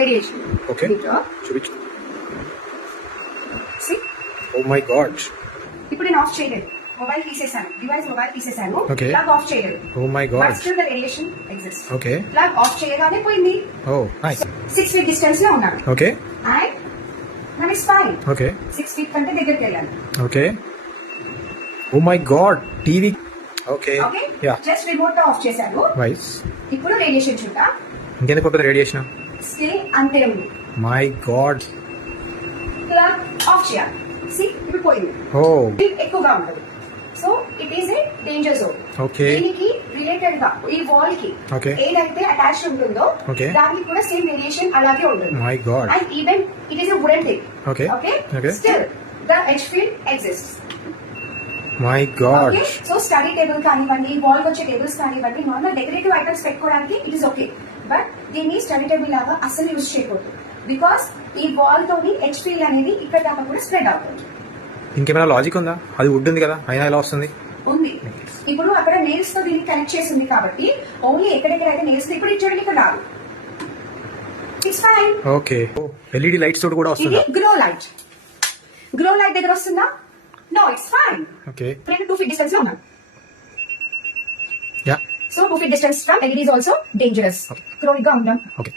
Radiation. Okay, చూపించు. ఓ my God, ఇప్పుడు నేను ఆఫ్ చేయలేదు, మొబైల్ తీసేసాను, మొబైల్ తీసేసాను, Okay. ప్లగ్ ఆఫ్ చేయలేదు. Oh my god. Still the radiation exist. Okay, plug off చేయగానే పోయింది. Oh nice. 6 feet డిస్టెన్స్ లో ఉన్నాను. Okay and now it's fine. Okay 6 feet కంటే దగ్గరికి వెళ్ళాను. Okay, oh my god, TV. Okay okay, yeah, just remote తో off చేశాను. Nice. ఇప్పుడు రేడియేషన్ చూద్దా, ఇంకెందుకు ఉంటుంది రేడియేషన్? స్టిల్ అంతే ఉంది. My God. ప్లగ్ ఆఫ్ చేయాలి. ఇప్పుడు పోయింది. ఓ ఎక్కువగా ఉంటుంది. So it is a danger zone. Okay. దీనికి రిలేటెడ్ గా ఈ వాల్ కి Okay. ఏదైతే అటాచ్ ఉంటుందో Okay. దానికి కూడా సేమ్ రేడియేషన్ అలాగే ఉంటుంది. My God. And even it is a wooden thing. Okay. Okay, Okay. Still the edge field exists. My God. Okay, so study table కానివ్వండి, వాల్ వచ్చే టేబుల్స్ కానివ్వండి, నార్మల్ డెకరేటివ్ ఐటమ్స్ పెట్టుకోవడానికి it is okay. But దీన్ని study table లాగా అసలు use చేయకూడదు. Because ఈ wall తోని ఎడ్జ్ ఫీల్డ్ అనేది ఇక్కడ దాకా కూడా స్ప్రెడ్ అవుతుంది. ఇంకేమైనా లాజిక్ ఉందా? అది వుడ్ ఉంది కదా, అయినా ఎలా వస్తుంది? ఉంది. ఇప్పుడు అక్కడ నెయిల్స్ తో దీన్ని కనెక్ట్ చేసి ఉంది కాబట్టి ఓన్లీ ఎక్కడెక్కడైతే నెయిల్స్ ఇప్పుడు చూడండి ఇక్కడ రాదు. It's fine. Okay, LED lights తోటి కూడా ఇది వస్తుందా? గ్లో లైట్ దగ్గర వస్తుందా? No, it's fine. ఓకే, నేను 2 feet డిస్టెన్స్ లో ఉన్నాను. Yeah, so 2 feet distance from LED is also dangerous. Chronic గా ఉంటాం. ఓకే.